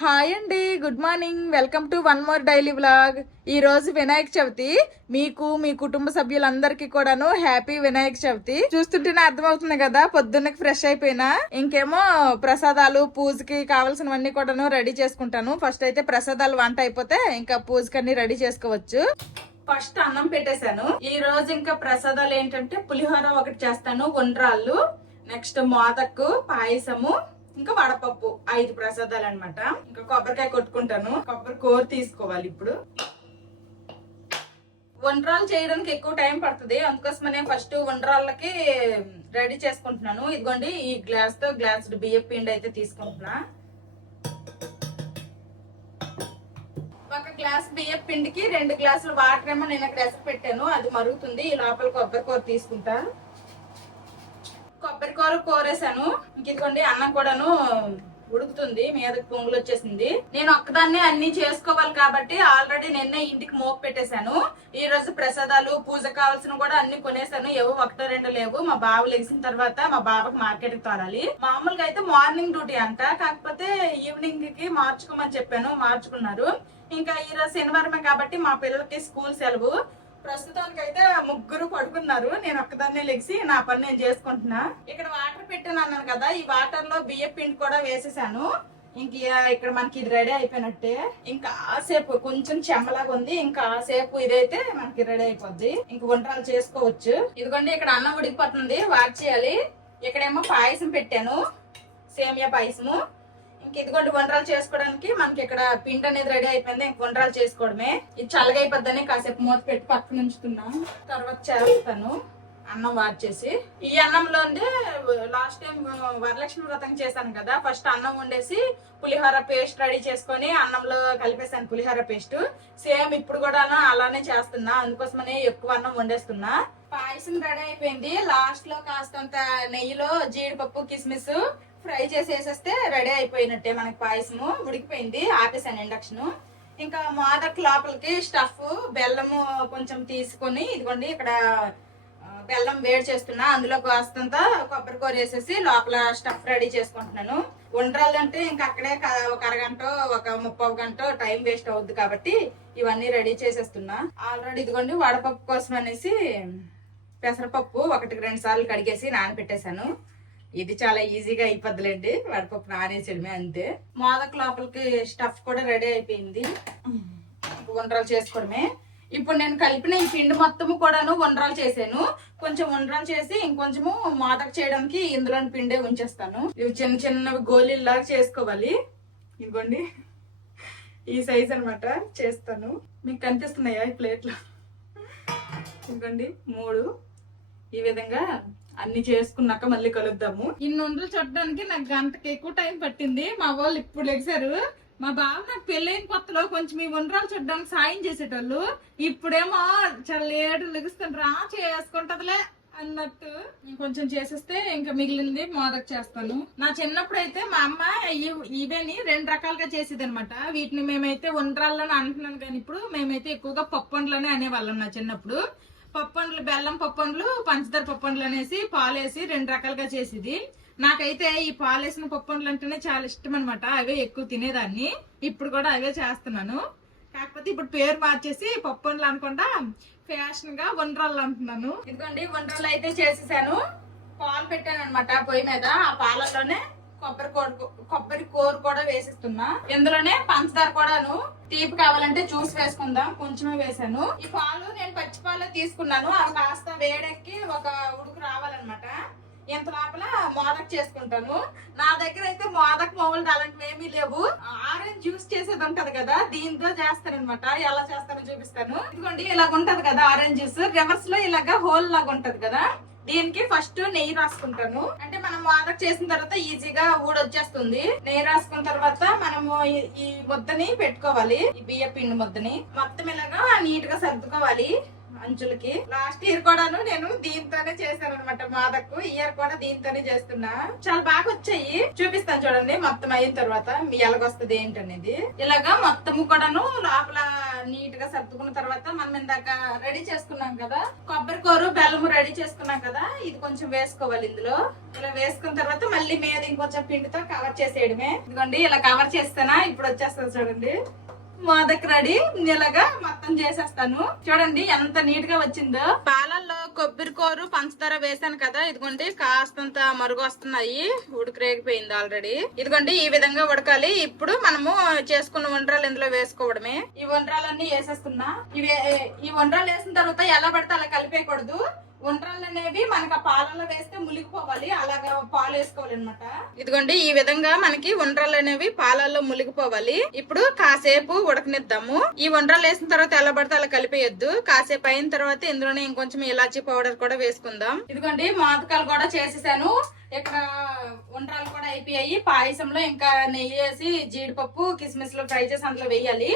Hi అండి, good morning. Welcome to one more daily vlog. ఈ రోజు వినాయక చవితి. మీకు మీ కుటుంబ సభ్యులందరికీ కూడాను హ్యాపీ వినాయక చవితి. చూస్తుంటేనే అర్థమవుతుంది కదా, పొద్దున్నకి ఫ్రెష్ అయిపోయినా. ఇంకేమో ప్రసాదాలు పూజకి కావాల్సినవన్నీ కూడాను రెడీ చేసుకుంటాను. ఫస్ట్ అయితే ప్రసాదాలు వంట అయిపోతే ఇంకా పూజకన్నీ రెడీ చేసుకోవచ్చు. ఫస్ట్ అన్నం పెట్టేశాను. ఈ రోజు ఇంకా ప్రసాదాలు ఏంటంటే పులిహోర ఒకటి చేస్తాను, ఉండ్రాళ్ళు, నెక్స్ట్ మోదకు, పాయసము, ఇంకా వడపప్పు, 5 ప్రసాదాలు అనమాట. ఇంకా కొబ్బరికాయ కొట్టుకుంటాను. కొబ్బరి కూర తీసుకోవాలి. ఇప్పుడు వండ్రాలు చేయడానికి ఎక్కువ టైం పడుతుంది, అందుకోసమనే ఫస్ట్ వండ్రాళ్ళకి రెడీ చేసుకుంటున్నాను. ఇదిగోండి, ఈ గ్లాస్ తో గ్లాస్ బియ్యం పిండి అయితే తీసుకుంటున్నా. ఒక గ్లాస్ బియ్యం పిండికి 2 గ్లాసులు వాటర్ ఏమో నేను ఇక్కడ ఎసరు పెట్టాను, అది మరుగుతుంది. ఈ లోపల కొబ్బరి కూర తీసుకుంటా. కొబ్బరి కూర కోరేసాను. ఇదిగోండి, అన్నం కూడాను ఉడుకుతుంది, మీదకి పొంగులు వచ్చేసింది. నేను ఒక్కదాన్నే అన్ని చేసుకోవాలి కాబట్టి ఆల్రెడీ నిన్నే ఇంటికి మోపు పెట్టేశాను. ఈ రోజు ప్రసాదాలు పూజ కావాల్సిన కూడా అన్ని కొనేసాను. ఏవో 1-2 లేవు. మా బావ లెగిసిన తర్వాత మా బావకి మార్కెట్ కి తోరాలి. మామూలుగా అయితే మార్నింగ్ డ్యూటీ అంట, కాకపోతే ఈవినింగ్ కి మార్చుకోమని చెప్పాను, మార్చుకున్నారు. ఇంకా ఈ రోజు శనివారమే కాబట్టి మా పిల్లలకి స్కూల్ సెలవు. ప్రస్తుతానికి అయితే ముగ్గురు పడుకున్నారు, నేను ఒక్కదాన్నే లెగిసి నా పని నేను చేసుకుంటున్నా. ఇక్కడ వాటర్ పెట్టాను అన్నాను కదా, ఈ వాటర్ లో బియ్యం పిండి కూడా వేసేసాను. ఇంక ఇక్కడ మనకి ఇది రెడీ అయిపోయినట్టే. ఇంకా ఆసేపు కొంచెం చెమ్మలాగా ఉంది, ఇంకా ఆసేపు ఇదైతే మనకి రెడీ అయిపోద్ది. ఇంక వంటలు చేసుకోవచ్చు. ఇదిగోండి, ఇక్కడ అన్నం ఉడికిపోతుంది, వాచ్ చేయాలి. ఇక్కడేమో పాయసం పెట్టాను, సేమియా పాయసము. ఇదిగోండి, వంటలు చేసుకోవడానికి మనకి ఇక్కడ పిండి అనేది రెడీ అయిపోయింది. ఇంక వంటలు చేసుకోవడమే. ఇది చల్లగా అయిపోద్దని కాసేపు మూత పెట్టి పక్కన ఉంచుతున్నా, తర్వాత చేస్తాను. అన్నం వార్చేసి ఈ అన్నంలో లాస్ట్ టైం వరలక్ష్మి వ్రతం చేశాను కదా, ఫస్ట్ అన్నం వండేసి పులిహోర పేస్ట్ రెడీ చేసుకొని అన్నంలో కలిపేసాను పులిహోర పేస్ట్. సేమ్ ఇప్పుడు కూడా అలానే చేస్తున్నా, అందుకోసమనే ఎక్కువ అన్నం వండేస్తున్నా. పాయసం రెడీ అయిపోయింది. లాస్ట్ లో కాస్తంత నెయ్యిలో జీడిపప్పు కిస్మిస్ ఫ్రై చేసి వేసేస్తే రెడీ అయిపోయినట్టే మనకి పాయసము. ఉడికిపోయింది, ఆపేసాను ఇండక్షన్. ఇంకా మోదక్ లోపలికి స్టఫ్ బెల్లము కొంచెం తీసుకొని, ఇదిగోండి ఇక్కడ బెల్లం వేడి చేస్తున్నా. అందులో కాస్తంత కొబ్బరి కూర వేసేసి లోపల స్టఫ్ రెడీ చేసుకుంటున్నాను. వంటరాలంటే ఇంకా అక్కడే ఒక అరగంట 30 గంట టైం వేస్ట్ అవుద్ది కాబట్టి ఇవన్నీ రెడీ చేసేస్తున్నా. ఆల్రెడీ ఇదిగోండి వడపప్పు కోసం అనేసి పెసరపప్పు 1-2 సార్లు కడిగేసి నానబెట్టేశాను. ఇది చాలా ఈజీగా అయిపోద్దులేండి, వడపప్పు నానేసడమే అంతే. మోదక్ లోపలికి స్టఫ్ కూడా రెడీ అయిపోయింది, వంటరాలు చేసుకోవడమే. ఇప్పుడు నేను కలిపిన ఈ పిండి మొత్తము కూడాను వంటరాలు చేశాను. కొంచెం వంటరాలు చేసి ఇంకొంచెము మోదక్ చేయడానికి ఇందులోని పిండే ఉంచేస్తాను. ఇవి చిన్న చిన్నవి గోళీల్లాగా చేసుకోవాలి. ఇదిగోండి, ఈ సైజ్ అనమాట చేస్తాను. మీకు కనిపిస్తున్నాయా ఈ ప్లేట్లో? ఇదిగోండి 3. ఈ విధంగా అన్ని చేసుకున్నాక మళ్ళీ కలుద్దాము. ఇన్ని వంటలు చూడడానికి నాకు గంటకి ఎక్కువ టైం పట్టింది. మా వాళ్ళు ఇప్పుడు లెగిసారు. మా బావ నాకు పెళ్ళైన కొత్తలో కొంచెం ఈ వంటలు చూడడానికి సాయం చేసేటోళ్ళు. ఇప్పుడేమో చాలా లేటు లెగుస్తుండ్రా, చేసుకుంటదిలే అన్నట్టు కొంచెం చేసేస్తే ఇంకా మిగిలింది మోదక్ చేస్తాను. నా చిన్నప్పుడు అయితే మా అమ్మ ఇవేని 2 రకాలుగా చేసేది అనమాట. వీటిని మేమైతే వంటరాలని అంటున్నాను, కానీ ఇప్పుడు మేమైతే ఎక్కువగా పప్పండ్లనే అనేవాళ్ళం. నా చిన్నప్పుడు పప్పండ్లు, బెల్లం పప్పండ్లు, పంచదార పప్పండ్లు అనేసి పాలేసి 2 రకాలుగా చేసేది. నాకైతే ఈ పాలేసిన పప్పండ్లు అంటేనే చాలా ఇష్టం అనమాట. అవే ఎక్కువ తినేదాన్ని. ఇప్పుడు కూడా అవే చేస్తున్నాను. కాకపోతే ఇప్పుడు పేరు మార్చేసి పప్పండ్లు అనకుండా ఫ్యాషన్ గా వండ్రాళ్ళు అంటున్నాను. ఇదిగోండి, వండ్రాళ్ళు అయితే చేసేసాను. పాలు పెట్టాను అనమాట పొయ్యి మీద. ఆ పాలల్లోనే కొబ్బరి కూర కూడా వేసిస్తున్నా. ఇందులోనే పంచదార కూడాను, తీపి కావాలంటే జ్యూస్ వేసుకుందాం, కొంచెమే వేసాను. ఈ పాలు నేను పచ్చి పాలు తీసుకున్నాను. అవి కాస్త వేడెక్కి ఒక ఉడుకు రావాలన్నమాట. ఇంత లోపల మోదక్ చేసుకుంటాను. నా దగ్గర అయితే మోదక్ మామూలుగా అలాంటివి ఏమీ లేవు. ఆరెంజ్ జ్యూస్ చేసేది ఉంటది కదా, దీంతో చేస్తానన్నమాట. ఎలా చేస్తానో చూపిస్తాను. ఇదిగోండి, ఇలాగ ఉంటది కదా ఆరెంజ్ జ్యూస్, రివర్స్ లో ఇలాగా హోల్ లాగా ఉంటది కదా, దీనికి ఫస్ట్ నెయ్యి రాసుకుంటాను. అంటే మనం మోదక్ చేసిన తర్వాత ఈజీగా ఊడొచ్చేస్తుంది. నెయ్యి రాసుకున్న తర్వాత మనము ఈ ముద్దని పెట్టుకోవాలి, ఈ బియ్య పిండి ముద్దని మొత్తం ఇలాగా నీట్ గా సర్దుకోవాలి. అంచులకి. లాస్ట్ ఇయర్ కూడాను నేను దీంతోనే చేశాను అనమాట మాదకు. ఇయర్ కూడా దీంతోనే చేస్తున్నా. చాలా బాగా వచ్చాయి, చూపిస్తాను చూడండి మొత్తం అయిన తర్వాత మీ ఎలాగొస్తుంది ఏంటనేది. ఇలాగా మొత్తము కూడాను లోపల నీట్ గా సర్దుకున్న తర్వాత మనం ఇందాక రెడీ చేసుకున్నాం కదా కొబ్బరి కూర బెల్లము రెడీ చేసుకున్నాం కదా, ఇది కొంచెం వేసుకోవాలి ఇందులో. ఇలా వేసుకున్న తర్వాత మళ్ళీ మీద ఇంకొంచెం పిండితో కవర్ చేసేయడమే. ఇదిగోండి ఇలా కవర్ చేస్తానా ఇప్పుడు వచ్చేస్తుంది చూడండి మోదక్ రెడీ. ఇలాగా మొత్తం చేసేస్తాను. చూడండి ఎంత నీట్ గా వచ్చిందో. పాలల్లో కొబ్బరి కూర పంచదార వేసాను కదా, ఇదిగోండి కాస్తంత మరుగు వస్తున్నాయి, ఉడికి రేగిపోయింది ఆల్రెడీ. ఇదిగోండి ఈ విధంగా ఉడకాలి. ఇప్పుడు మనము చేసుకున్న వంటరాలు ఇందులో వేసుకోవడమే. ఈ వంటరాలన్నీ వేసేస్తున్నా. ఈ వంటరాలు వేసిన తర్వాత ఎలా పడితే అలా కలిపేయకూడదు. వంటరాలు అనేవి మనకు ఆ పాలలో వేస్తే ములిగిపోవాలి, అలాగా పాలు వేసుకోవాలి అనమాట. ఇదిగోండి ఈ విధంగా మనకి వంటరాలు అనేవి పాలల్లో ములిగిపోవాలి. ఇప్పుడు కాసేపు ఉడకనిద్దాము. ఈ వంటరాలు వేసిన తర్వాత ఎలా పడితే అలా కలిపేయద్దు. కాసేపు అయిన తర్వాత ఇందులోనే ఇంకొంచెం ఇలాచీ పౌడర్ కూడా వేసుకుందాం. ఇదిగోండి మోదకాలు కూడా చేసేసాను. ఇక్కడ వంటరాలు కూడా అయిపోయాయి. పాయసంలో ఇంకా నెయ్యి వేసి జీడిపప్పు కిస్మిస్ లో ఫ్రై చేసి అందులో వేయాలి.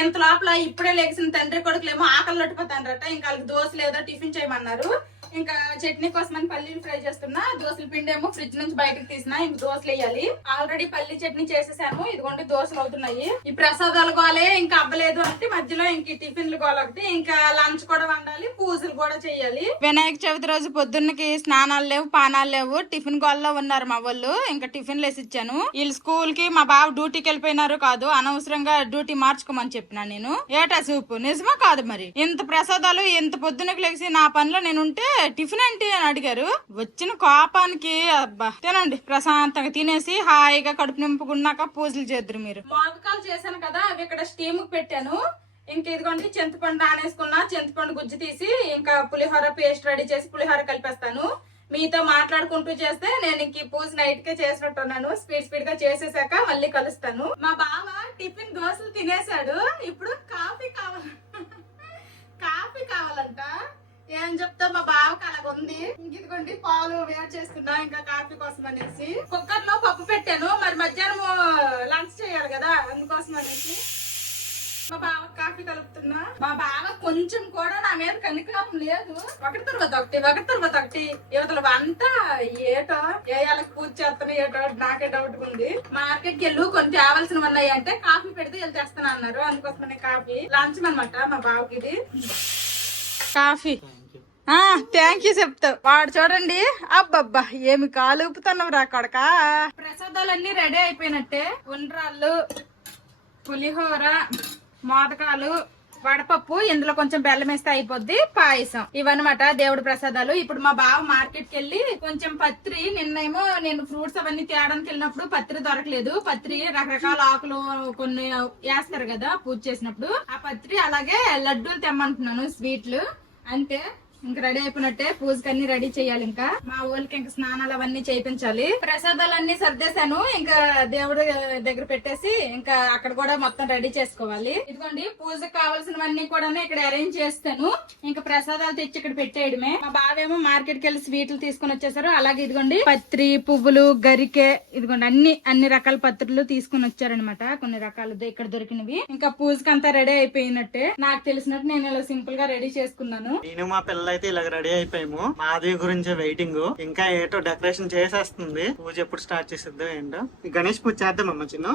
ఇంత లోపల ఇప్పుడే లేచిన తండ్రి కొడుకులేమో ఆకలి లొట్టిపోతానరట. ఇంకా వాళ్ళకి దోశ లేదా టిఫిన్ చేయమన్నారు. ఇంకా చట్నీ కోసం అని పల్లీలు ఫ్రై చేస్తున్నా. దోశల పిండి ఏమో ఫ్రిడ్జ్ నుంచి బయటకు తీసిన, ఇంక దోశలు వేయాలి. ఆల్రెడీ పల్లీ చట్నీ చేసేసాను. ఇదిగోండి దోశలు అవుతున్నాయి. ఈ ప్రసాదాలు గోలే ఇంకా అవ్వలేదు అంటే మధ్యలో ఇంక టిఫిన్లు గోలొకటి, ఇంకా లంచ్ కూడా వండాలి, పూజలు కూడా చేయాలి. వినాయక చవితి రోజు పొద్దున్నకి స్నానాలు లేవు, పానాలు లేవు, టిఫిన్ గోల్లో ఉన్నారు మా వాళ్ళు. ఇంకా టిఫిన్లు వేసి ఇచ్చాను. వీళ్ళు స్కూల్ కి మా బాబు డ్యూటీకి వెళ్ళిపోయినారు కాదు, అనవసరంగా డ్యూటీ మార్చుకోమని చెప్పినా నేను. ఏటా సూపు నిజమా కాదు మరి? ఇంత ప్రసాదాలు ఇంత పొద్దున్నకి లేచి నా పనిలో నేను ఉంటే టిఫిన్ ఏంటి అని అడిగారు. వచ్చిన కోపానికి అబ్బా తినండి, ప్రశాంతంగా తినేసి హాయిగా కడుపు నింపుకున్నాక పూజలు చేద్దరు మీరు. మోదకాలు చేశాను కదా, అవి ఇక్కడ స్టీమ్ పెట్టాను. ఇంక ఇదిగోండి చింతపండు నానేసుకున్నా. చింతపండు గుజ్జు తీసి ఇంకా పులిహోర పేస్ట్ రెడీ చేసి పులిహోర కలిపేస్తాను. మీతో మాట్లాడుకుంటూ చేస్తే నేను ఇంక పూజ నైట్ కే చేసినట్టున్నాను. స్పీడ్ గా చేసేసాక మళ్ళీ కలుస్తాను. మా బావ టిఫిన్ దోశలు తినేసాడు. ఇప్పుడు కాఫీ కావాలంట. ఏం చెప్తా మా బావకి అలాగుంది. ఇదిగోండి పాలు వేడి చేస్తున్నా ఇంకా కాఫీ కోసం అనేసి. కుక్కర్ లో పప్పు పెట్టాను, మరి మధ్యాహ్నం లంచ్ చేయాలి కదా, అందుకోసం అనేసి మా బావ కాఫీ కలుపుతున్నా. మా బావ కొంచెం కూడా నా మీద కనికరం లేదు. ఒకటి తర్వాత ఒకటి యువతల వంట ఏటో ఏళ్ళకి పూజ చేస్తాను ఏటో నాకే డౌట్ ఉంది. మార్కెట్ కి వెళ్ళు కొన్ని తేవాల్సినవి ఉన్నాయి అంటే కాఫీ పెడితే వెళ్ళి తెస్తాను అన్నారు. అందుకోసమనే కాఫీ లంచ్ అనమాట మా బావకి. ఇది కాఫీ థ్యాంక్ యూ చెప్తావు. వాడు చూడండి అబ్బబ్బా ఏమి కాలు ఊపుతున్నావు రా కొడక. ప్రసాదాలన్నీ రెడీ అయిపోయినట్టే. ఉండ్రాళ్ళు, పులిహోర, మోదకాలు, వడపప్పు, ఇందులో కొంచెం బెల్లం వేస్తే అయిపోద్ది, పాయసం. ఇవన్నమాట దేవుడి ప్రసాదాలు. ఇప్పుడు మా బావ మార్కెట్ కి వెళ్ళి కొంచెం పత్రి, నిన్నేమో నేను ఫ్రూట్స్ అవన్నీ తేడానికి వెళ్ళినప్పుడు పత్రి దొరకలేదు. పత్రి రకరకాల ఆకులు కొన్ని వేస్తారు కదా పూజ చేసినప్పుడు, ఆ పత్రి అలాగే లడ్డూలు తెమ్మంటున్నాను, స్వీట్లు. అంతే ఇంక రెడీ అయిపోయినట్టే. పూజకి అన్ని రెడీ చేయాలి. ఇంకా మా ఊళ్ళకి ఇంకా స్నానాలు అవన్నీ చేయించాలి. ప్రసాదాలన్నీ సర్దేశాను. ఇంకా దేవుడి దగ్గర పెట్టేసి ఇంకా అక్కడ కూడా మొత్తం రెడీ చేసుకోవాలి. ఇదిగోండి పూజకు కావాల్సినవన్నీ కూడా ఇక్కడ అరేంజ్ చేస్తాను. ఇంకా ప్రసాదాలు తెచ్చి ఇక్కడ పెట్టేయడమే. మా బావేమో మార్కెట్ కి వెళ్ళి స్వీట్లు తీసుకుని వచ్చేసారు. అలాగే ఇదిగోండి పత్రి, పువ్వులు, గరికె, ఇదిగోండి అన్ని రకాల పత్రులు తీసుకుని వచ్చారనమాట. కొన్ని రకాలు ఇక్కడ దొరికినవి. ఇంకా పూజకి అంతా రెడీ అయిపోయినట్టే. నాకు తెలిసినట్టు నేను ఇలా సింపుల్ గా రెడీ చేసుకున్నాను. నేను మా పిల్లలు అయితే ఇలా రెడీ అయిపోయాము. మాధవి గురించి వెయిటింగ్. ఇంకా ఏటో డెకరేషన్ చేసేస్తుంది. పూజ ఎప్పుడు స్టార్ట్ చేసిద్దో ఏంటో. గణేష్ పూజ చేద్దామమ్మ చిన్న.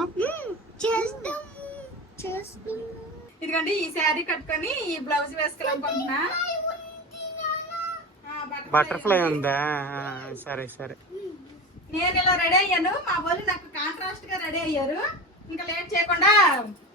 ఇదిగోండి ఈ శారీ కట్టుకొని ఈ బ్లౌజ్ వేసుకోవాలనుకుంటున్నా. బటర్ఫ్లై ఉందా? సరే సరే. నేను ఇలా రెడీ అయ్యాను. మా వాళ్ళు నాకు కాంట్రాస్ట్ గా రెడీ అయ్యారు. ఇంకా లేట్ చేయకుండా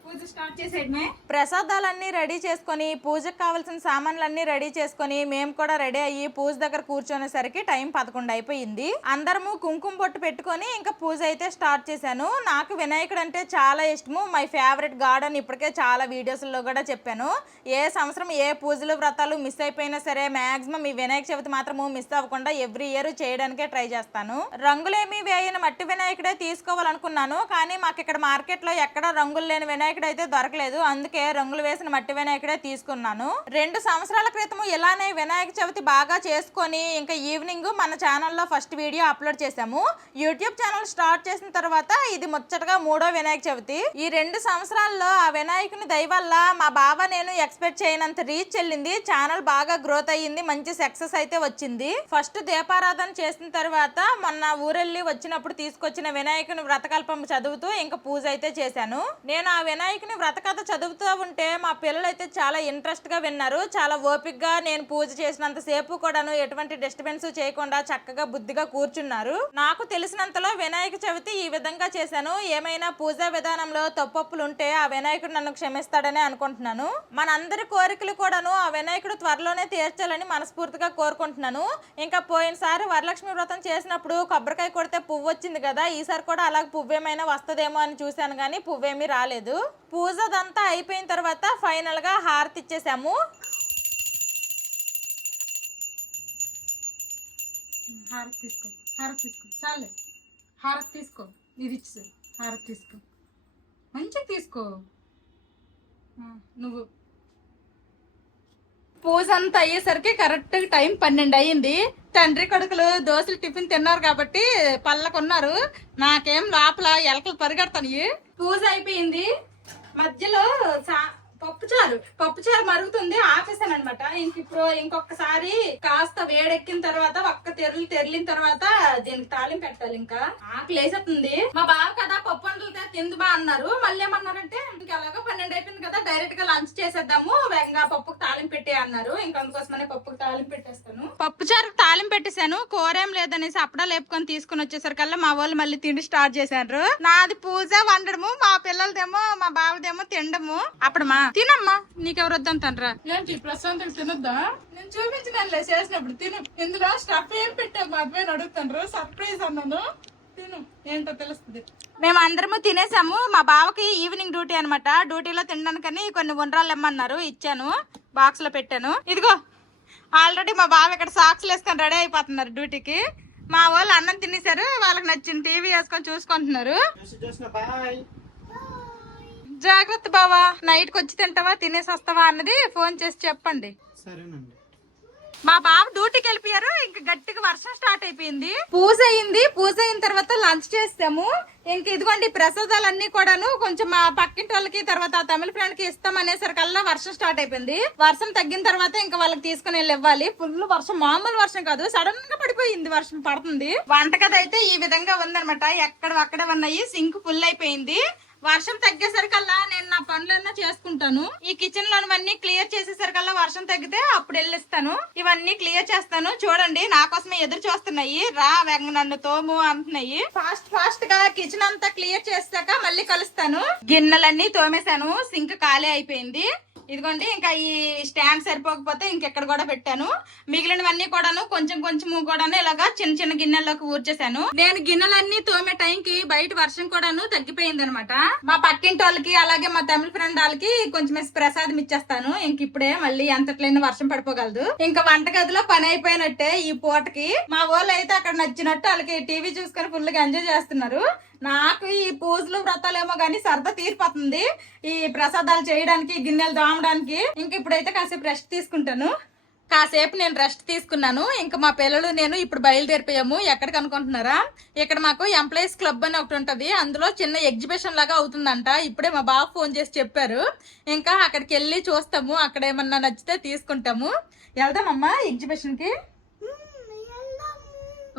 పూజ స్టార్ట్ చేసేయడమే. ప్రసాదాలన్నీ రెడీ చేసుకొని పూజకు కావాల్సిన సామాన్లన్నీ రెడీ చేసుకొని మేము కూడా రెడీ అయ్యి పూజ దగ్గర కూర్చునేసరికి టైం 11 అయిపోయింది. అందరము కుంకుమ బొట్టు పెట్టుకొని ఇంకా పూజ అయితే స్టార్ట్ చేశాను. నాకు వినాయకుడు అంటే చాలా ఇష్టము. మై ఫేవరెట్ గాడ్ అని ఇప్పటికే చాలా వీడియోస్లో కూడా చెప్పాను. ఏ సంవత్సరం ఏ పూజలు వ్రతాలు మిస్ అయిపోయినా సరే మాక్సిమం ఈ వినాయక చవితి మాత్రము మిస్ అవ్వకుండా ఎవ్రీ ఇయర్ చేయడానికే ట్రై చేస్తాను. రంగులేమి వేయని మట్టి వినాయకుడే తీసుకోవాలనుకున్నాను. కానీ మాకు ఇక్కడ మార్కెట్ లో ఎక్కడ రంగులు లేని వినాయకుడు వినాయకుడు అయితే దొరకలేదు, అందుకే రంగులు వేసిన మట్టి వినాయకుడే తీసుకున్నాను. 2 సంవత్సరాల క్రితం ఇలానే వినాయక చవితి బాగా చేసుకొని ఇంకా ఈవినింగ్ మన ఛానల్లో ఫస్ట్ వీడియో అప్లోడ్ చేసాము. యూట్యూబ్ ఛానల్ స్టార్ట్ చేసిన తర్వాత ఇది ముచ్చటగా 3వ వినాయక చవితి. ఈ 2 సంవత్సరాల్లో ఆ వినాయకుని దయ వల్ల మా బావ నేను ఎక్స్పెక్ట్ చేయనంత రీచ్ వెళ్ళింది. ఛానల్ బాగా గ్రోత్ అయ్యింది, మంచి సక్సెస్ అయితే వచ్చింది. ఫస్ట్ దీపారాధన చేసిన తర్వాత మొన్న ఊరెళ్ళి వచ్చినప్పుడు తీసుకొచ్చిన వినాయకుని వ్రతకల్పం చదువుతూ ఇంకా పూజ అయితే చేశాను. నేను ఆ వినాయకుని వ్రతకథ చదువుతూ ఉంటే మా పిల్లలు అయితే చాలా ఇంట్రెస్ట్ గా విన్నారు. చాలా ఓపికగా నేను పూజ చేసినంత సేపు కూడాను ఎటువంటి డిస్టర్బెన్స్ చేయకుండా చక్కగా బుద్ధిగా కూర్చున్నారు. నాకు తెలిసినంతలో వినాయక చవితి ఈ విధంగా చేశాను. ఏమైనా పూజా విధానంలో తప్పొప్పులు ఉంటే ఆ వినాయకుడు నన్ను క్షమిస్తాడని అనుకుంటున్నాను. మనందరి కోరికలు కూడాను ఆ వినాయకుడు త్వరలోనే తీర్చాలని మనస్ఫూర్తిగా కోరుకుంటున్నాను. ఇంకా పోయినసారి వరలక్ష్మి వ్రతం చేసినప్పుడు కొబ్బరికాయ కొడితే పువ్వు వచ్చింది కదా, ఈసారి కూడా అలా పువ్వు ఏమైనా వస్తుందేమో అని చూశాను కానీ పువ్వేమీ రాలేదు. పూజ అదంతా అయిపోయిన తర్వాత ఫైనల్ గా హారతి ఇచ్చేసాము. హారతి తీసుకో, హారతి తీసుకో, చాలే హారతి తీసుకో, ఇది ఇచ్చేసి హారతి తీసుకో, మంచిగా తీసుకో. నువ్వు పూజ అంతా అయ్యేసరికి కరెక్ట్ టైం 12 అయ్యింది. తండ్రి కొడుకులు దోశలు టిఫిన్ తిన్నారు కాబట్టి పళ్ళకున్నారు. నాకేం లోపల ఎలకలు పరిగెడతాయి. పూజ అయిపోయింది. మధ్యలో పప్పుచారు మరుగుతుంది, ఆపేసాను అనమాట. ఇప్పుడు ఇంకొకసారి కాస్త వేడెక్కిన తర్వాత ఒక్క తెరిలిన తర్వాత దీనికి తాలింపు పెట్టాలి. ఇంకా ఆకలి వేసేస్తుంది. మా బావ కదా పప్పు వంటలు తిందు బా అన్నారు. మళ్ళీ ఏమన్నారంటే ఇంకెలాగో 12 అయిపోయింది కదా, డైరెక్ట్ గా లంచ్ చేసేద్దాము, వేగంగా పప్పుకు తాలింపు పెట్టే అన్నారు. ఇంకా అందుకోసమనే పప్పుకు తాలింపు పెట్టేస్తాను. పప్పుచారుకు తాలింపు పెట్టేశాను. కూర ఏం లేదనేసి అప్పుడా లేపుకొని తీసుకుని వచ్చేసరికల్లా మా వాళ్ళు మళ్ళీ తిండి స్టార్ట్ చేశారు. నాది పూజ వండడము, మా పిల్లలదేమో మా బావదేమో తినడము. అప్పుడు మా తినమ్మా, నీకెవరు వద్దంటారా? ఏంటి ప్రశాంతంగా తినొద్దా? నేను చూపించినానులే చేసినప్పుడు. తిను. ఇందులో స్టఫ్ ఏం పెట్టా మా అబ్బాయిని అడుగుతాను. సర్ప్రైజ్ అన్నాను, తిను ఏంటో తెలుస్తుంది. మేము అందరము తినేసాము. మా బావకి ఈవినింగ్ డ్యూటీ అనమాట. డ్యూటీలో తినడానికని కొన్ని ఉండ్రాలు ఇమ్మన్నారు, ఇచ్చాను, బాక్స్ లో పెట్టాను. ఇదిగో ఆల్రెడీ మా బావ ఇక్కడ సాక్స్లు వేసుకొని రెడీ అయిపోతున్నారు డ్యూటీకి. మా వాళ్ళు అన్నం తినేసారు, వాళ్ళకి నచ్చిన టీవీ వేసుకొని చూసుకుంటున్నారు. జాగ్రత్త బావా, నైట్ కి వచ్చి తింటావా, తినేసి వస్తావా అన్నది ఫోన్ చేసి చెప్పండి. సరేనండి. మా బాబు డ్యూటీకి వెళ్ళిపోయారు. ఇంకా గట్టిగా వర్షం స్టార్ట్ అయిపోయింది. పూజ అయింది. పూజ అయిన తర్వాత లంచ్ చేస్తాము. ఇంక ఇదిగోండి ప్రసాదాలన్నీ కూడాను కొంచెం మా పక్కింటి వాళ్ళకి తర్వాత తమిళ ఫ్రెండ్ కి ఇస్తాం అనేసరికల్లా వర్షం స్టార్ట్ అయిపోయింది. వర్షం తగ్గిన తర్వాత ఇంకా వాళ్ళకి తీసుకుని వెళ్ళి ఇవ్వాలి. ఫుల్ వర్షం, మామూలు వర్షం కాదు, సడన్ గా పడిపోయింది, వర్షం పడుతుంది. వంటగది అయితే ఈ విధంగా ఉందనమాట. ఎక్కడ అక్కడే ఉన్నాయి. సింక్ ఫుల్ అయిపోయింది. వర్షం తగ్గేసరికల్లా నేను నా పనులన్నా చేసుకుంటాను. ఈ కిచెన్ లోనివన్నీ క్లియర్ చేసేసరికల్లా వర్షం తగ్గితే అప్పుడు వెళ్ళిస్తాను. ఇవన్నీ క్లియర్ చేస్తాను. చూడండి నా కోసమే ఎదురు చూస్తున్నాయి. రా వేగ నన్ను తోము అంటున్నాయి. ఫాస్ట్ గా కిచెన్ అంతా క్లియర్ చేసాక మళ్ళీ కలుస్తాను. గిన్నెలన్నీ తోమేశాను. సింక్ ఖాళీ అయిపోయింది. ఇదిగోండి ఇంకా ఈ స్టాండ్ సరిపోకపోతే ఇంకెక్కడ కూడా పెట్టాను. మిగిలినవన్నీ కూడాను కొంచెం కూడాను ఇలాగా చిన్న చిన్న గిన్నెల్లోకి ఊర్చేసాను. నేను గిన్నెలన్నీ తోమే టైంకి బయట వర్షం కూడాను తగ్గిపోయింది అనమాట. మా పక్కింటి వాళ్ళకి అలాగే మా తమిళ ఫ్రెండ్ వాళ్ళకి కొంచెం ప్రసాదం ఇచ్చేస్తాను. ఇంక ఇప్పుడే మళ్ళీ ఎంతట్లైనా వర్షం పడిపోగలదు. ఇంకా వంటగదిలో పని అయిపోయినట్టే ఈ పూటకి. మా వాళ్ళు అయితే అక్కడ నచ్చినట్టు వాళ్ళకి టీవీ చూసుకొని ఫుల్ గా ఎంజాయ్ చేస్తున్నారు. నాకు ఈ పూజలు వ్రతాలేమో గానీ సరదా తీరిపోతుంది ఈ ప్రసాదాలు చేయడానికి, గిన్నెలు దోమడానికి. ఇంక ఇప్పుడైతే కాసేపు రెస్ట్ తీసుకుంటాను. కాసేపు నేను రెస్ట్ తీసుకున్నాను. ఇంకా మా పిల్లలు నేను ఇప్పుడు బయలుదేరిపోయాము. ఎక్కడికి అనుకుంటున్నారా? ఇక్కడ మాకు ఎంప్లాయీస్ క్లబ్ అని ఒకటి ఉంటది. అందులో చిన్న ఎగ్జిబిషన్ లాగా అవుతుందంట. ఇప్పుడే మా బాబు ఫోన్ చేసి చెప్పారు. ఇంకా అక్కడికి వెళ్ళి చూస్తాము. అక్కడ ఏమన్నా నచ్చితే తీసుకుంటాము. వెళ్దామమ్మా ఎగ్జిబిషన్ కి.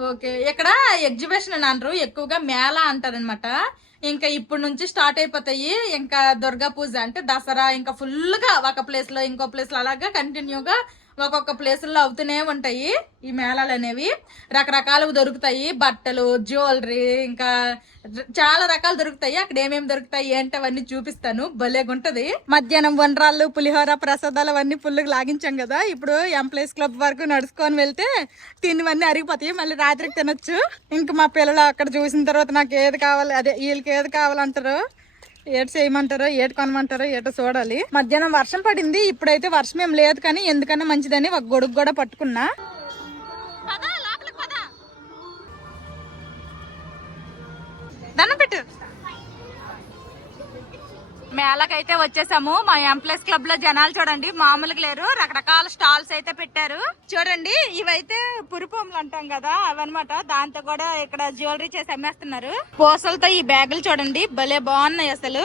ఓకే, ఇక్కడ ఎగ్జిబిషన్ అని అంటారు, ఎక్కువగా మేళా అంటారు అనమాట. ఇంకా ఇప్పుడు నుంచి స్టార్ట్ అయిపోతాయి. ఇంకా దుర్గా పూజ అంటే దసరా, ఇంకా ఫుల్ గా ఒక ప్లేస్ లో ఇంకో ప్లేస్ లో అలాగా కంటిన్యూగా ఒక్కొక్క ప్లేసుల్లో అవుతూనే ఉంటాయి ఈ మేళాలు అనేవి. రకరకాలు దొరుకుతాయి, బట్టలు, జ్యువెలరీ, ఇంకా చాలా రకాలు దొరుకుతాయి. అక్కడ ఏమేమి దొరుకుతాయి ఏంటి అవన్నీ చూపిస్తాను. భలేగుంటది. మధ్యాహ్నం వండ్రాళ్ళు, పులిహోర, ప్రసాదాలు అవన్నీ ఫుల్గా లాగించాం కదా. ఇప్పుడు ఎంప్లాయీస్ క్లబ్ వరకు నడుచుకొని వెళ్తే తిన్నవన్నీ అరిగిపోతాయి. మళ్ళీ రాత్రికి తినొచ్చు. ఇంకా మా పిల్లలు అక్కడ చూసిన తర్వాత నాకు ఏది కావాలి, అదే వీళ్ళకి ఏది కావాలంటారు, ఏటు చేయమంటారో, ఏటు కొనమంటారో ఏటో చూడాలి. మధ్యాహ్నం వర్షం పడింది. ఇప్పుడైతే వర్షం ఏం లేదు కానీ ఎందుకన్నా మంచిదని ఒక గొడుగు కూడా పట్టుకున్నా. దండం పెట్టు. మేళకైతే వచ్చేసాము. మా ఎంప్లాయీస్ క్లబ్ లో జనాలు చూడండి మామూలుగా లేరు. రకరకాల స్టాల్స్ అయితే పెట్టారు చూడండి. ఇవైతే పురుపోములు అంటాం కదా అవన్నమాట. దాంతో కూడా ఇక్కడ జ్యువెలరీ చేసి అమ్మేస్తున్నారు. పూసలతో ఈ బ్యాగులు చూడండి భలే బాగున్నాయి అసలు.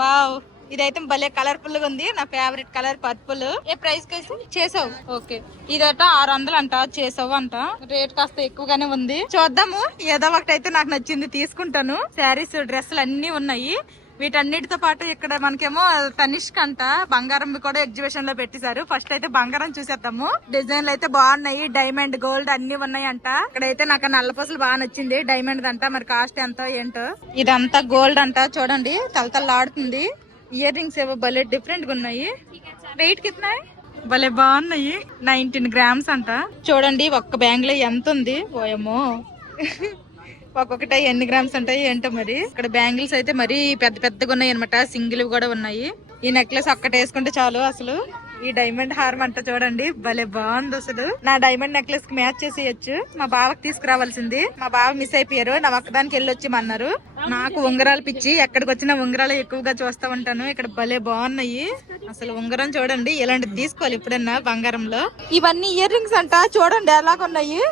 వావ్, ఇదైతే భలే కలర్ఫుల్ గా ఉంది. నా ఫేవరెట్ కలర్ పర్పుల్. ఏ ప్రైస్ కేసు చేసావు? ఓకే, ఇదట 600 అంట. చేసావు అంట. రేట్ కాస్త ఎక్కువగానే ఉంది. చూద్దాము, ఏదో ఒకటి అయితే నాకు నచ్చింది తీసుకుంటాను. శారీస్, డ్రెస్సులు అన్ని ఉన్నాయి. వీటన్నిటితో పాటు ఇక్కడ మనకేమో తనిష్క్ అంట బంగారం కూడా ఎగ్జిబిషన్ లో పెట్టేశారు. ఫస్ట్ అయితే బంగారం చూసేద్దాము. డిజైన్లు అయితే బాగున్నాయి. డైమండ్, గోల్డ్ అన్ని ఉన్నాయి అంట. ఇక్కడైతే నాకు నల్లపూసలు బాగా నచ్చింది. డైమండ్ అంట. మరి కాస్ట్ ఎంతో ఏంటో. ఇదంతా గోల్డ్ అంట. చూడండి తలతల్లాడుతుంది. ఇయర్ రింగ్స్ ఏవో భలే డిఫరెంట్ గా ఉన్నాయి. వెయిట్ కిतना భలే బాగున్నాయి. 19 grams అంట. చూడండి ఒక్క బ్యాంగిల్ ఎంత ఉంది. ఓయమ్మో, ఒక్కొక్కటి ఎన్ని గ్రామ్స్ ఉంటాయి ఏంటో మరి. ఇక్కడ బ్యాంగిల్స్ అయితే మరీ పెద్ద పెద్దగా ఉన్నాయి అనమాట. సింగిల్ కూడా ఉన్నాయి. ఈ నెక్లెస్ ఒక్కటి వేసుకుంటే చాలు. అసలు ఈ డైమండ్ హారం అంట చూడండి భలే బాగుంది. అసలు నా డైమండ్ నెక్లెస్ కి మ్యాచ్ చేసేయచ్చు. మా బావకి తీసుకురావాల్సింది. మా బావ మిస్ అయిపోయారు. నా ఒక్కదానికి వెళ్ళి వచ్చి నాకు ఉంగరాలు పిచ్చి. ఎక్కడికి వచ్చినా ఉంగరాలు ఎక్కువగా చూస్తా ఉంటాను. ఇక్కడ భలే బాగున్నాయి. అసలు ఉంగరం చూడండి ఇలాంటిది తీసుకోవాలి ఎప్పుడన్నా బంగారంలో. ఇవన్నీ ఇయర్ రింగ్స్ అంట. చూడండి ఎలాగున్నాయి.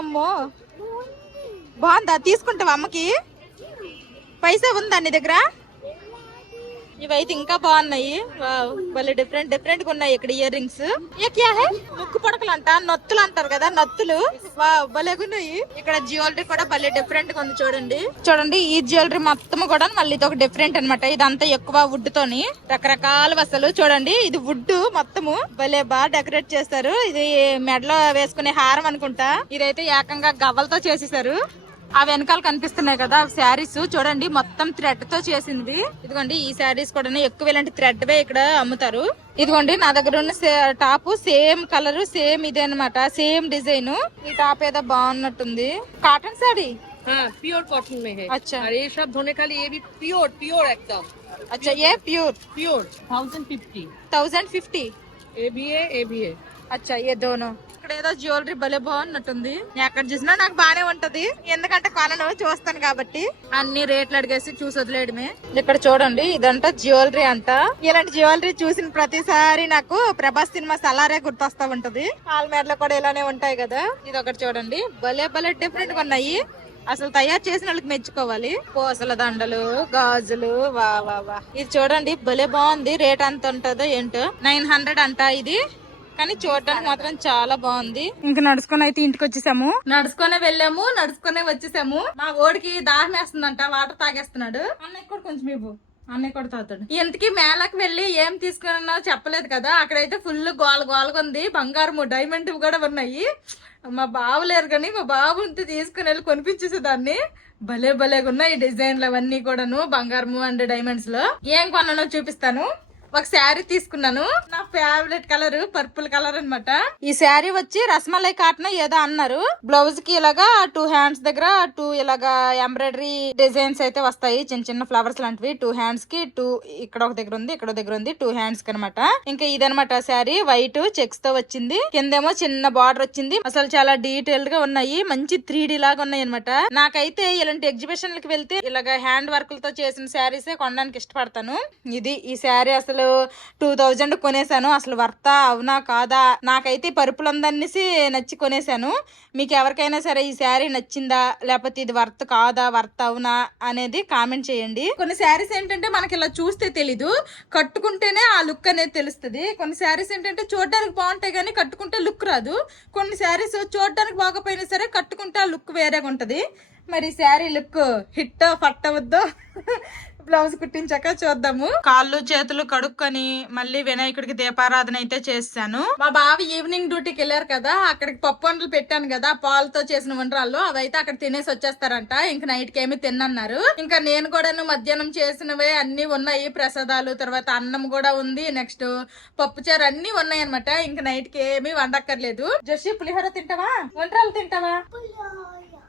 అమ్మో బాగుందా? తీసుకుంటావా అమ్మకి? పైసా ఉందా నీ దగ్గర? ఇవైతే ఇంకా బాగున్నాయి. భలే డిఫరెంట్ డిఫరెంట్ గా ఉన్నాయి ఇక్కడ ఇయర్ రింగ్స్. ముక్కు పొడకలు అంట, నొత్తులు అంటారు కదా, నొత్తులు. భలేగున్నాయి. ఇక్కడ జ్యువెలరీ కూడా భలే డిఫరెంట్ గా ఉంది. చూడండి చూడండి ఈ జ్యువెలరీ మొత్తం కూడా మళ్ళీ ఇది ఒక డిఫరెంట్ అనమాట. ఇదంతా ఎక్కువ వుడ్ తోని రకరకాల వసలు. చూడండి ఇది వుడ్ మొత్తము భలే బాగా డెకరేట్ చేస్తారు. ఇది మెడలో వేసుకునే హారం అనుకుంటా. ఇదైతే ఏకంగా గవ్వలతో చేసేసారు. ఆ వెనకాల కనిపిస్తున్నాయి కదా శారీస్ చూడండి మొత్తం థ్రెడ్ తో చేసింది. ఇదిగోండి ఈ శారీస్ కూడా ఎక్కువ ఇలాంటి థ్రెడ్ వే ఇక్కడ అమ్ముతారు. ఇదిగోండి నా దగ్గర ఉన్న టాప్ సేమ్ కలర్ సేమ్ ఇదే అనమాట. Same design. ఈ టాప్ ఏదో బాగున్నట్టుంది. కాటన్ साड़ी प्योर कॉटन में है। अच्छा, और ये सब धोने के लिए ये भी प्योर प्योर एकदम। अच्छा ये प्योर 1050 1050 ये भी है ये भी है। అచ్చా ఏ దోనో. ఇక్కడ ఏదో జ్యువెలరీ భలే బాగున్నట్టుంది. ఎక్కడ చూసినా నాకు బానే ఉంటది. ఎందుకంటే కొనను చూస్తాను కాబట్టి. అన్ని రేట్లు అడిగేసి చూసి వదిలేయడమే. ఇక్కడ చూడండి ఇదంతా జ్యువెలరీ అంట. ఇలాంటి జ్యువెలరీ చూసిన ప్రతిసారి నాకు ప్రభాస్ సినిమా సలారే గుర్తొస్తా ఉంటది. ఆల్మేర్లో కూడా ఇలానే ఉంటాయి కదా. ఇది ఒకటి చూడండి భలే భలే డిఫరెంట్ గా ఉన్నాయి. అసలు తయారు చేసిన వాళ్ళకి మెచ్చుకోవాలి. పూసల దండలు, గాజులు. వా వా వా. ఇది చూడండి భలే బాగుంది. రేట్ ఎంత ఉంటుందో ఏంటో. 900 అంట ఇది. కానీ చూడటానికి మాత్రం చాలా బాగుంది. ఇంకా నడుచుకొని అయితే ఇంటికి వచ్చేసాము. నడుచుకునే వెళ్ళాము, నడుచుకునే వచ్చేసాము. మా ఓడికి దాహం వేస్తుందంట. వాటర్ తాగేస్తున్నాడు. అన్నయ్య కూడా కొంచెం ఇవ్వు. అన్నయ్య కూడా తాగుతాడు. ఇంతకీ మేళకి వెళ్ళి ఏం తీసుకున్నా చెప్పలేదు కదా. అక్కడైతే ఫుల్ గోల గోలగా ఉంది. బంగారము, డైమండ్ కూడా ఉన్నాయి. మా బావ లేరు కానీ మా బాబు ఉంటే తీసుకుని వెళ్ళి కొనిపించేసేదాన్ని. భలే భలేగా ఉన్నాయి ఈ డిజైన్లు అవన్నీ కూడాను. బంగారము అండ్ డైమండ్స్ లో ఏం కొన్నానో చూపిస్తాను. ఒక శారీ తీసుకున్నాను. నా ఫేవరెట్ కలర్ పర్పుల్ కలర్ అన్నమాట. ఈ శారీ వచ్చి రసమలై కాటన్ ఏదో అన్నారు. బ్లౌజ్ కి ఇలాగా 2 హ్యాండ్స్ దగ్గర 2 ఇలాగా ఎంబ్రాయిడరీ డిజైన్స్ అయితే వస్తాయి. చిన్న చిన్న ఫ్లవర్స్ లాంటివి. 2 హ్యాండ్స్ కి 2 ఇక్కడ ఒక దగ్గర ఉంది, ఇక్కడ దగ్గర ఉంది. 2 హ్యాండ్స్ కి అనమాట. ఇంకా ఇదనమాట శారీ. వైట్ చెక్స్ తో వచ్చింది. కిందేమో చిన్న బార్డర్ వచ్చింది. అసలు చాలా డీటెయిల్డ్ గా ఉన్నాయి. మంచి 3D లాగా ఉన్నాయి అనమాట. నాకైతే ఇలాంటి ఎగ్జిబిషన్లకి వెళ్తే ఇలాగా హ్యాండ్ వర్క్లతో చేసిన శారీసే కొనడానికి ఇష్టపడతాను. ఇది ఈ శారీ అసలు 2000 కొనేసాను. అసలు వర్తా అవునా కాదా? నాకైతే పరుపులందరిసి నచ్చి కొనేసాను. మీకు ఎవరికైనా సరే ఈ శారీ నచ్చిందా లేకపోతే ఇది వర్త్ కాదా, వర్త్ అవునా అనేది కామెంట్ చేయండి. కొన్ని శారీస్ ఏంటంటే మనకి ఇలా చూస్తే తెలీదు, కట్టుకుంటేనే ఆ లుక్ అనేది తెలుస్తుంది. కొన్ని శారీస్ ఏంటంటే చూడడానికి బాగుంటాయి కానీ కట్టుకుంటే లుక్ రాదు. కొన్ని శారీస్ చూడడానికి బాగపోయినా సరే కట్టుకుంటే ఆ లుక్ వేరేగా ఉంటది. మరి శారీ లుక్ హిట్ ఫట్ అవద్దు. బ్లౌజ్ కుట్టించాక చూద్దాము. కాళ్ళు చేతులు కడుక్కొని మళ్ళీ వినాయకుడికి దీపారాధన అయితే చేశాను. మా బావ ఈవినింగ్ డ్యూటీకి వెళ్ళారు కదా. అక్కడికి పప్పు వంటలు పెట్టాను కదా పాలతో చేసిన వంటరాళ్ళు. అవైతే అక్కడ తినేసి వచ్చేస్తారంట. ఇంక నైట్ కి ఏమి తిన్నన్నారు. ఇంకా నేను కూడా మధ్యాహ్నం చేసినవే అన్ని ఉన్నాయి. ప్రసాదాలు, తర్వాత అన్నం కూడా ఉంది. నెక్స్ట్ పప్పుచారు అన్ని ఉన్నాయి అనమాట. ఇంక నైట్ కి ఏమి వండక్కర్లేదు. జస్ట్ పులిహోర తింటావా? వంటరాలు తింటావా?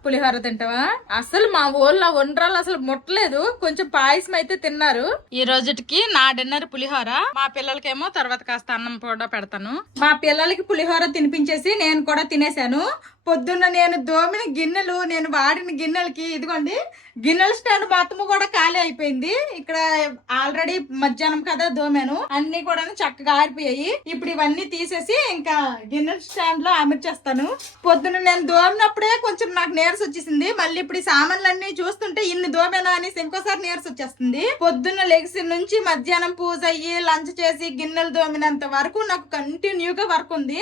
పులిహోర తింటావా? అసలు మా ఊళ్ళో వంటరాలు అసలు ముట్టలేదు. కొంచెం పాయసం అయితే తిన్నారు. ఈ రోజుకి నా డిన్నర్ పులిహోర. మా పిల్లలకేమో తర్వాత కాస్త అన్నం కూడా పెడతాను. మా పిల్లలకి పులిహోర తినిపించేసి నేను కూడా తినేసాను. పొద్దున్న నేను దోమిన గిన్నెలు, నేను వాడిన గిన్నెలకి ఇదిగోండి గిన్నెల స్టాండ్ మొత్తము కూడా ఖాళీ అయిపోయింది. ఇక్కడ ఆల్రెడీ మధ్యాహ్నం కదా దోమాను, అన్ని కూడా చక్కగా ఆరిపోయాయి. ఇప్పుడు ఇవన్నీ తీసేసి ఇంకా గిన్నెల స్టాండ్ లో అమర్చేస్తాను. పొద్దున్న నేను దోమినప్పుడే కొంచెం నాకు నీరస వచ్చేసింది. మళ్ళీ ఇప్పుడు ఈ సామాన్లన్నీ చూస్తుంటే ఇన్ని దోమేనా అనేసి ఇంకోసారి నీరస వచ్చేస్తుంది. పొద్దున్న లెగ్సి నుంచి మధ్యాహ్నం పూజ అయ్యి లంచ్ చేసి గిన్నెలు దోమినంత వరకు నాకు కంటిన్యూగా వర్క్ ఉంది.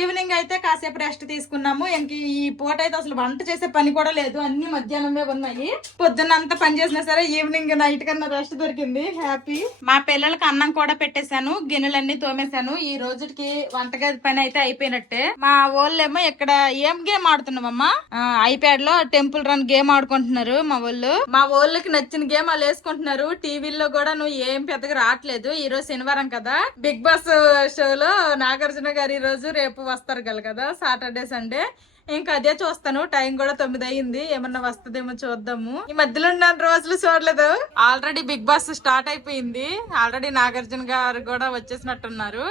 ఈవినింగ్ అయితే కాసేపు రెస్ట్ తీసుకున్నాము. ఇంక ఈ పూట అయితే అసలు వంట చేసే పని కూడా లేదు, అన్ని మధ్యాహ్నమే ఉన్నాయి. పొద్దున్న అంతా పని చేసినా సరే ఈవినింగ్ నైట్ కన్నా రెస్ట్ దొరికింది. హ్యాపీ. మా పిల్లలకి అన్నం కూడా పెట్టేశాను, గిన్నెలన్నీ తోమేశాను. ఈ రోజుకి వంటగది పని అయితే అయిపోయినట్టే. మా వాళ్ళేమో ఇక్కడ ఏం గేమ్ ఆడుతున్నామమ్మా, ఐప్యాడ్ లో టెంపుల్ రన్ గేమ్ ఆడుకుంటున్నారు మా వాళ్ళు. మా వాళ్ళకి నచ్చిన గేమ్ వాళ్ళు వేసుకుంటున్నారు. టీవీలో కూడా నువ్వు ఏం పెద్దగా రావట్లేదు. ఈ రోజు శనివారం కదా, బిగ్ బాస్ షోలో నాగార్జున గారు ఈ రోజు రేపు వస్తారు కదా, సాటర్డే సండే. ఇంకా అదే చూస్తాను. టైం కూడా 9 అయ్యింది, ఏమన్నా వస్తుందేమో చూద్దాము. ఈ మధ్యలో ఉన్న రోజులు చూడలేదు. ఆల్రెడీ బిగ్ బాస్ స్టార్ట్ అయిపోయింది. ఆల్రెడీ నాగార్జున గారు కూడా వచ్చేసినట్టున్నారు.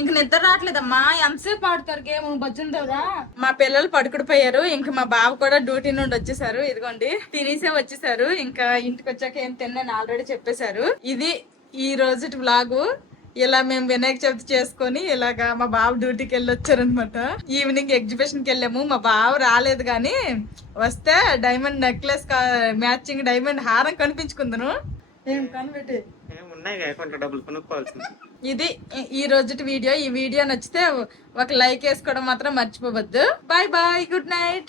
ఇంక నిద్ర రావట్లేదమ్మా, ఎంతసేపు ఆడుతారు గేమ్ బజ్జుందా. మా పిల్లలు పడుకుడిపోయారు. ఇంకా మా బావ కూడా డ్యూటీ నుండి వచ్చేసారు. ఇదిగోండి తినేసే వచ్చేసారు. ఇంకా ఇంటికి వచ్చాక ఏం తిన్నాను ఆల్రెడీ చెప్పేశారు. ఇది ఈ రోజు వ్లాగు. ఇలా మేము వినాయక చవితి చేసుకొని ఇలాగా మా బావ డ్యూటీకి వెళ్ళి వచ్చారనమాట. ఈవినింగ్ ఎగ్జిబిషన్ కి వెళ్ళాము. మా బావ రాలేదు గాని వస్తే డైమండ్ నెక్లెస్ మ్యాచింగ్ డైమండ్ హారం కనిపించుకుందాను. ఏం కనిపెట్టి ఉన్నాయి కొంచెం డబ్బులు కొనుక్కోవాల్సింది. ఇది ఈ రోజు వీడియో. ఈ వీడియో నచ్చితే ఒక లైక్ వేసుకోవడం మాత్రం మర్చిపోవద్దు. Bye bye, good night.